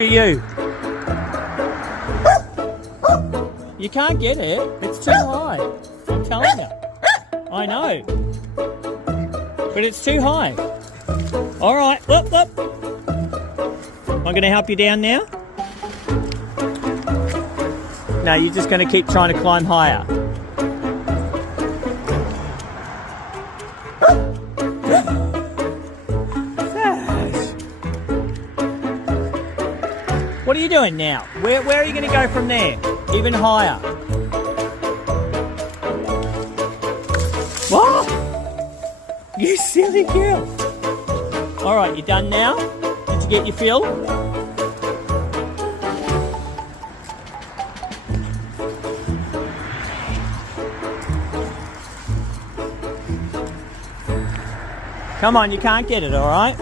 You. You can't get it. It's too high. I'm telling you. I know. But it's too high. All right. Whoop, whoop. I'm going to help you down now. No, you're just going to keep trying to climb higher. What are you doing now? Where are you going to go from there? Even higher. What? You silly girl. All right, you done now? Did you get your fill? Come on, you can't get it, all right?